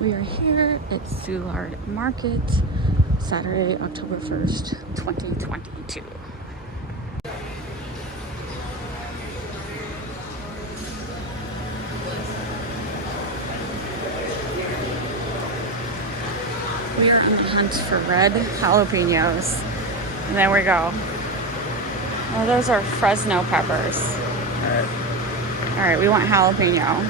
We are here at Soulard Market, Saturday, October 1st, 2022. We are on the hunt for red jalapenos. And there we go. Oh, those are Fresno peppers. All right, we want jalapeno.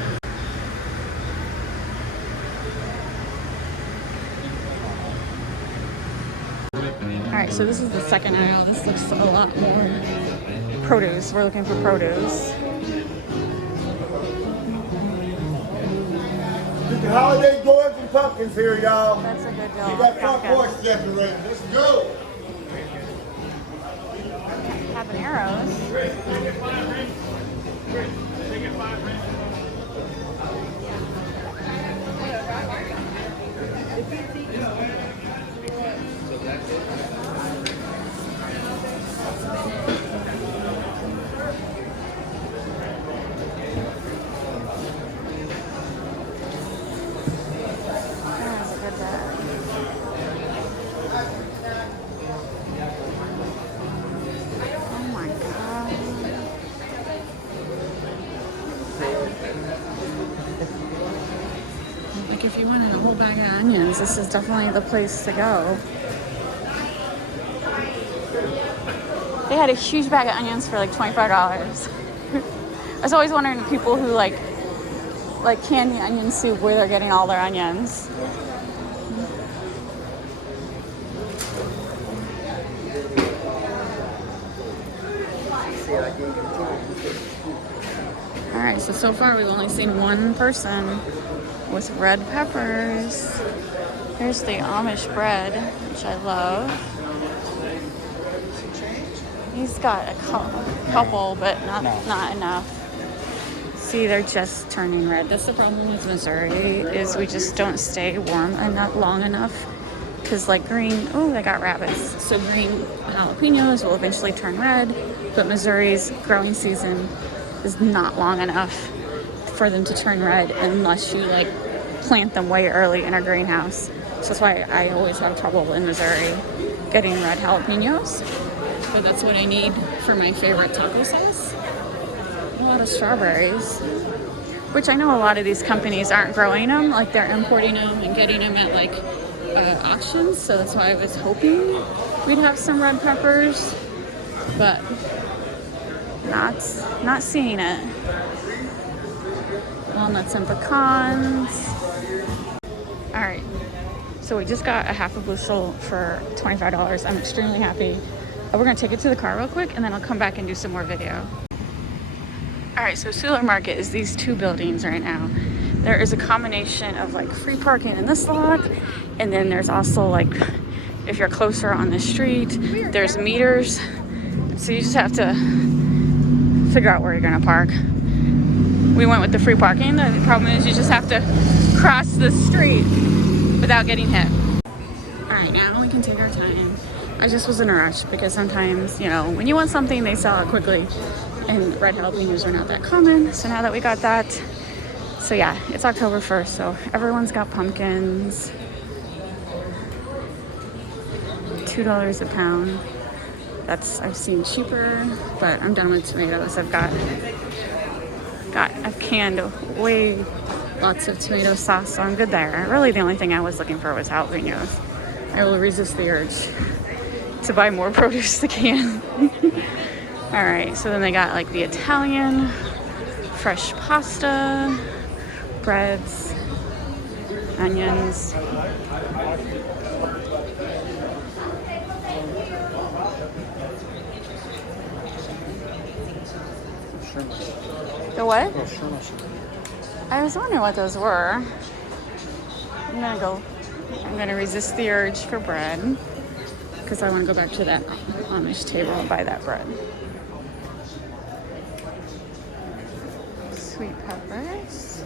Alright, so this is the second aisle. This looks a lot more produce. We're looking for produce. The holiday gourds and pumpkins here, y'all. That's a good deal. We got front porch decorated. Let's go. Habaneros. Like if you wanted a whole bag of onions, this is definitely the place to go. They had a huge bag of onions for like $25. I was always wondering the people who like candy onion soup where they're getting all their onions. Alright, so far we've only seen one person with red peppers. Here's the Amish bread, which I love. He's got a couple, but not enough. See, they're just turning red. That's the problem with Missouri, is we just don't stay warm long enough. Because like green, oh, they got rabbits. So green jalapenos will eventually turn red, but Missouri's growing season is not long enough for them to turn red unless you like plant them way early in a greenhouse. So that's why I always have trouble in Missouri getting red jalapenos. But that's what I need for my favorite taco sauce. A lot of strawberries, which I know a lot of these companies aren't growing them, like they're importing them and getting them at like auctions. So that's why I was hoping we'd have some red peppers, but not seeing it. Walnuts and pecans. All right, so we just got a half a bushel for $25. I'm extremely happy. We're gonna take it to the car real quick and then I'll come back and do some more video. All right, so Soulard Market is these two buildings right now. There is a combination of like free parking in this lot, and then there's also like, if you're closer on the street, there's meters. So you just have to figure out where you're gonna park. We went with the free parking. The problem is you just have to cross the street without getting hit. All right, now we can take our time. I just was in a rush because sometimes, you know, when you want something, they sell it quickly, and red jalapenos are not that common. So now that we got that, so yeah, it's October 1st, so everyone's got pumpkins. $2 a pound. I've seen cheaper, but I'm done with tomatoes. I've canned way lots of tomato sauce, so I'm good there. Really, the only thing I was looking for was jalapenos. I will resist the urge to buy more produce to can. All right, so then they got like the Italian, fresh pasta, breads, onions. The what? I was wondering what those were. I'm gonna resist the urge for bread because I want to go back to that Amish table and buy that bread. Sweet peppers.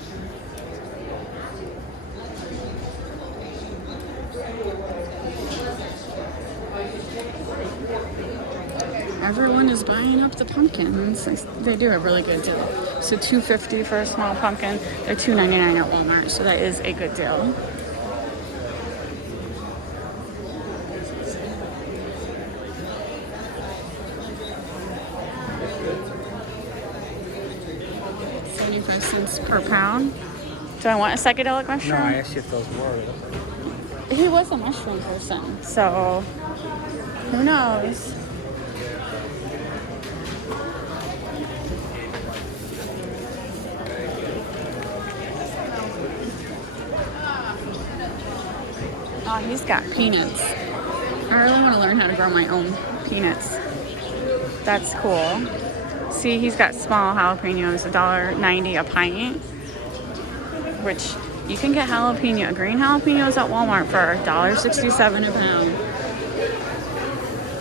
everyone is buying up the pumpkins. They do a really good deal. So $2.50 for a small pumpkin. They're $2.99 at Walmart, so that is a good deal. $0.75 per pound. Do I want a psychedelic mushroom? No, I asked you if those were. He was a mushroom person, so who knows? Oh, he's got peanuts. I really want to learn how to grow my own peanuts. That's cool. See, he's got small jalapenos, $1.90 a pint, which you can get green jalapenos at Walmart for $1.67 a pound.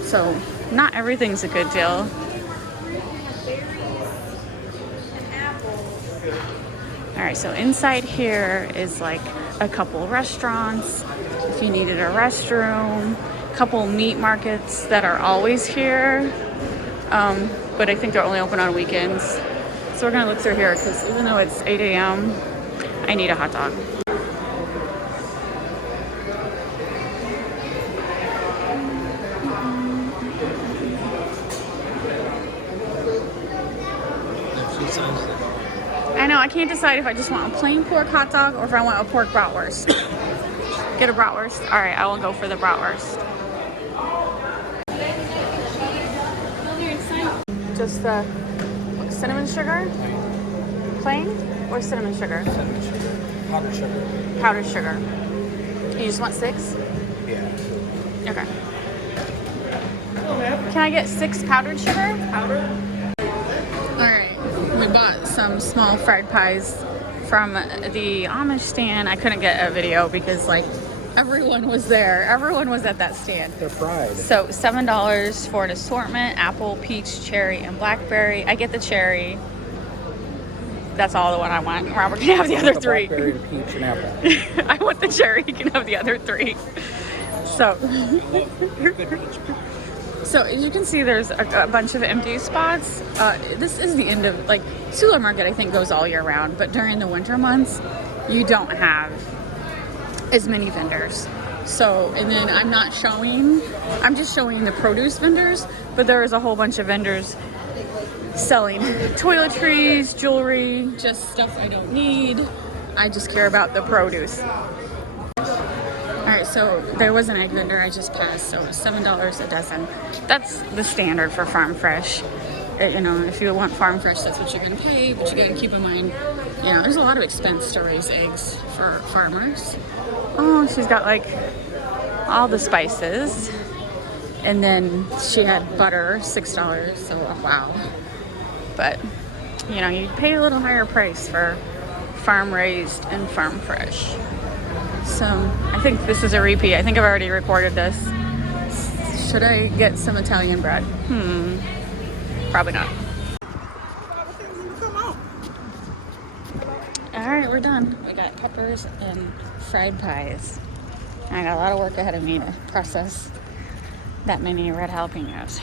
So not everything's a good deal. All right, so inside here is like a couple restaurants. If you needed a restroom, a couple meat markets that are always here. But I think they're only open on weekends. So we're gonna look through here because even though it's 8 a.m., I need a hot dog. I know, I can't decide if I just want a plain pork hot dog or if I want a pork bratwurst. Get a bratwurst? All right, I will go for the bratwurst. Just the cinnamon sugar? Plain or cinnamon sugar? Cinnamon sugar. Powdered sugar. Powdered sugar. You just want 6? Yeah. Okay. Can I get 6 powdered sugar? Powdered? Alright, we bought some small fried pies from the Amish stand. I couldn't get a video because like everyone was there. Everyone was at that stand. They're fried. So $7 for an assortment, apple, peach, cherry, and blackberry. I get the cherry. That's all the one I want. Robert can have the other 3. Blackberry, peach, and apple. I want the cherry. He can have the other 3. So, so as you can see, there's a bunch of empty spots. This is the end of, like, Soulard Market, I think, goes all year round. But during the winter months, you don't have as many vendors. So, and then I'm just showing the produce vendors, but there is a whole bunch of vendors selling toiletries, jewelry, just stuff I don't need. I just care about the produce. Alright, so there was an egg vendor I just passed, so $7 a dozen. That's the standard for farm fresh. You know, if you want farm fresh, that's what you're going to pay, but you got to keep in mind, you know, there's a lot of expense to raise eggs for farmers. Oh, she's got like all the spices. And then she had butter, $6, so wow. But, you know, you pay a little higher price for farm raised and farm fresh. So I think this is a repeat. I think I've already recorded this. Should I get some Italian bread? Probably not. All right, we're done. We got peppers and fried pies. I got a lot of work ahead of me to process that many red jalapenos.